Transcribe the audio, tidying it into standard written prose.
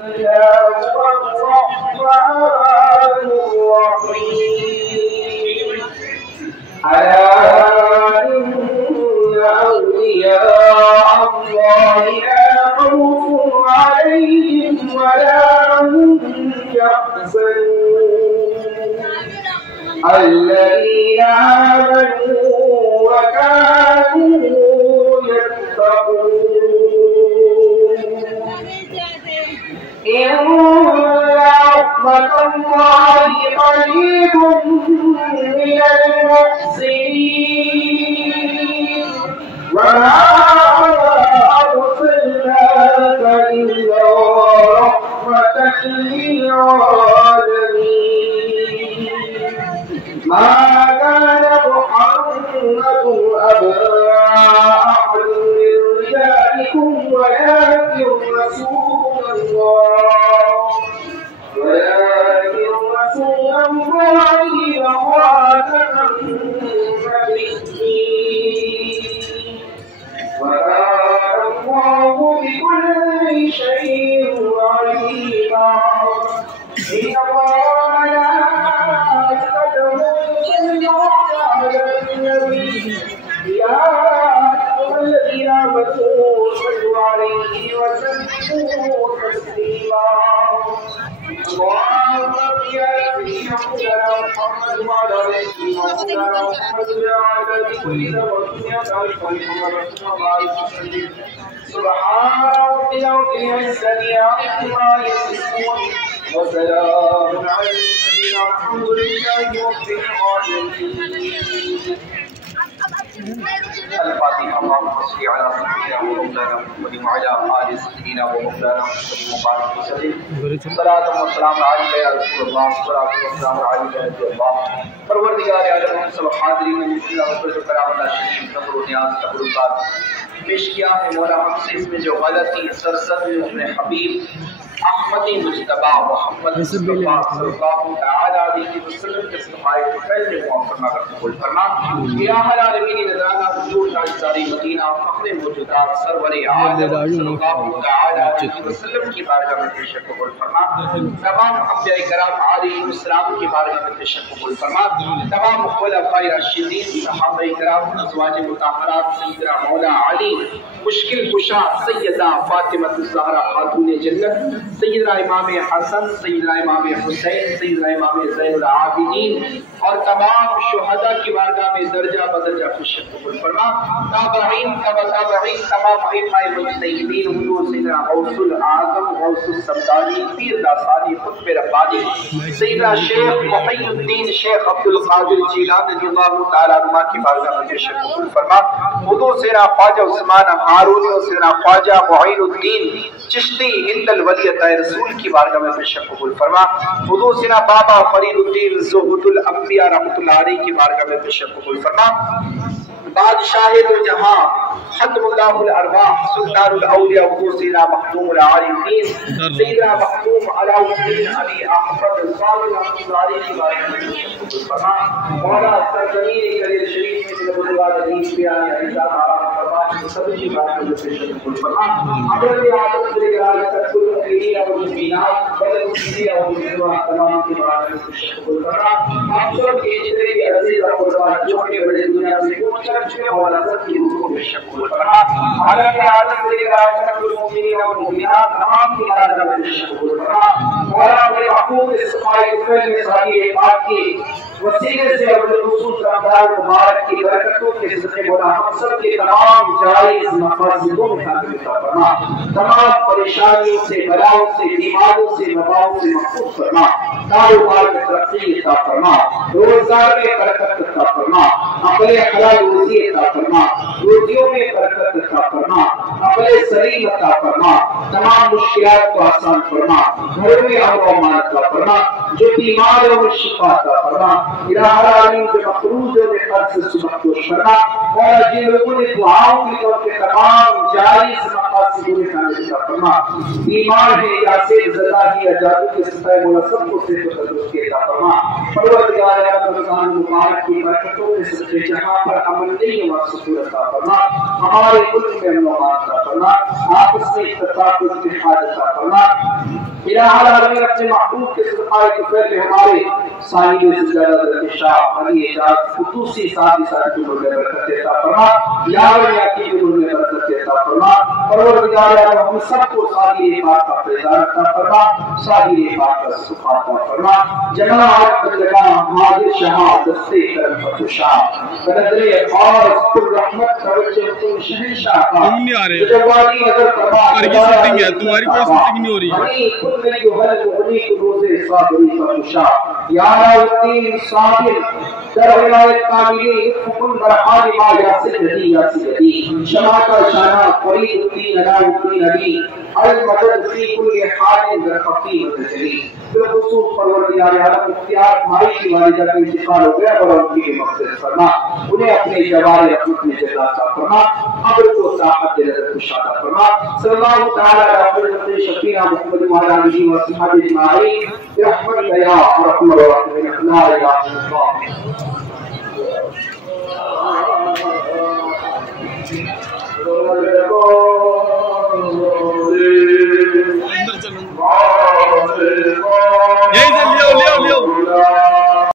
هو الرحمن الرحيم ألا إن أولياء الله لا خوف عليهم ولا هم يحزنون الذين آمنوا وكانوا يتقون إن رحمة الله قريب من المحسنين وما أرسلناك إلا رحمة للعالمين ما كان محمد أبا أحد من رجالكم ولكن رسول الله وخاتم النبيين وكان الله بكل شيء عليما إن الله ملائكته يصلون على النبي يا أيها الذين آمنوا صلوا عليه وسلموا تسليما اللهم صل على سيدنا محمد وعلى آله وصحبه وسلم سبحان ربك رب العزة عما يصفون وسلام على المرسلين والحمد لله رب العالمين. الفاتحة. اللهم صل على سيدنا ومولانا محمد وعلى آل سيدنا ومولانا محمد وبارك وسلم. صلاة والسلام عليك يا رسول الله. صلاة والسلام عليك يا رسول الله. پروردگار عالم ہم سب حاضرین میں اللہ وقت کرام اللہ شریف نظر و نیاز تبرکات پیش کیا ہے مولا ہم سے اس میں جو غلطی سرزد میں اپنے حبیب احمد مجتبی محمد صلی اللہ تعالی علیہ وسلم کے صفائے فیض میں معاف فرما کر قبول فرما. یا الہ العالمین نذرانہ حضور تاجدار مدینہ فخر موجودات سرور عالم صلی اللہ تعالی علیہ وسلم کی بارگاہ میں پیش قبول فرما. تمام انبیاء کرام علیہ السلام کی بارگاہ میں پیش قبول فرما. تمام خلفائے راشدین صحابہ کرام ازواج مطہرات سیدنا مولا علی مشکل کشا سیدہ فاطمہ الزہرا خاتون جنت سیدنا امام حسن سیدنا امام حسین سیدنا امام زین العابدین اور تمام شہداء کی بارگاہ میں درجہ بدرجہ خوش قبول فرما. تابعین تابعین تمام ائمہ مجتہدین حضور سیدنا غوث الاعظم غوث السمدانی پیر داسانی قطب ربانی سیدنا شیخ محی الدین شیخ عبد القادر جیلانی رضی اللہ تعالی عنہ کی بارگاہ میں پیش قبول فرما. حضور سیدنا خواجہ عثمان ہارونی اور سیدنا خواجہ معین الدین چشتی ہند الولیۃ رسول کی بارگاہ میں پیش قبول فرما. حضور سیدنا بابا فرید الدین زہد الانبیاء رحمۃ اللہ علیہ کی بارگاہ میں پیش قبول فرما. بادشاہ جہاں ختم اللہ الارواح سلطان الاولیاء حضور سیدنا مخدوم العارفین سیدنا مخدوم علاء الدین علی احمد الصالح رحمۃ اللہ علیہ کی بارگاہ میں پیش قبول فرما. مولا سرزمین کلیل شریف میں بزرگوار عزیز بیان اعزاز آرام فرما سب کی بارگاہ میں پیش قبول فرما. حضرت اعظم سرکار سب المؤمنین والمؤمنات والمسلمین والمسلمات تمام کی بارگاہ میں پیش قبول فرما. آپ سب کے جتنے بھی عزیز اور قربان جو کہ بڑے دنیا سے گزر چکے مولا سب کی روح کو پیش قبول فرما. حضرت اعظم سرکار سب المؤمنین والمؤمنات تمام کی بارگاہ میں پیش قبول فرما. مولا اپنے محبوب صفائے فیض میں ساری پاک کی وسیلے سے اپنے رسول رمضان مبارک کی برکتوں کے صدقے مولا ہم سب کے تمام جائز مقاصدوں میں حاصل فرما. تمام پریشانیوں سے بلاؤں سے بیماریوں سے وباؤں سے محفوظ فرما. کاروبار میں ترقی عطا فرما. روزگار میں برکت عطا فرما. اپنے حلال روزی عطا فرما. روزیوں میں برکت عطا فرما. اپنے سلیم عطا فرما. تمام مشکلات کو آسان فرما. گھروں میں امن و امان عطا عطا فرما، جو بیمار ہے انہیں شفا عطا فرما، الہ العالمین جو مقروض ہے انہیں قرض سے مخصوص فرما، مولا جن لوگوں نے دعاؤں کی طور کے تمام جائز مقاصد انہیں کامیاب عطا فرما، بیمار ہے یا سیل زدہ یا جادو کے ستائے مولا سب کو صحت و تندرستی عطا فرما، پروردگار عالم رمضان مبارک کی برکتوں میں سب سے جہاں پر امن نہیں ہوا سکون عطا فرما، ہمارے ملک میں امن و امان عطا فرما، آپس میں اتفاق و اتحاد عطا فرما، الہ العالمین اپنے محبوب کے صدقائے طفیل میں ہمارے صاحب سجادہ حضرت شاہ علی اعجاز خصوصی ساتھی کی عمر میں برکت عطا فرما، یار یاقی کی عمر میں برکت عطا فرما، پروردگار عالم ہم سب کو صاحب پاک کا فیضان عطا فرما، صاحب پاک کا صفا عطا فرما، جماعت بندگاں حاضر شہاں دستے کرم فتشاہ بنظر خاص پر رحمت توجہ تم شہنشاہ کا جوانی نظر فرما، تمہاری کوئی سیٹنگ نہیں ہو رہی ہے، یا الدین صابر در ولایت کاملی حکم برحال ما یاسر جدی یاسر جدی شما کا شانہ فرید الدین علی الدین علی المدد فی کل حال در خفی متجلی، بالخصوص پروردگار عالم اختیار بھائی کی والدہ کا انتقال ہو گیا اور ان کی مقصد فرما، انہیں اپنے جوار رحمت میں جزا عطا فرما، قبر کو صاحب نظر خوش عطا فرما، صلی اللہ تعالی علیہ وسلم شفیع محمد وعلی آلہ وصحبہ اجمعین برحمتک یا ارحم الراحمین لا الہ الا اللہ۔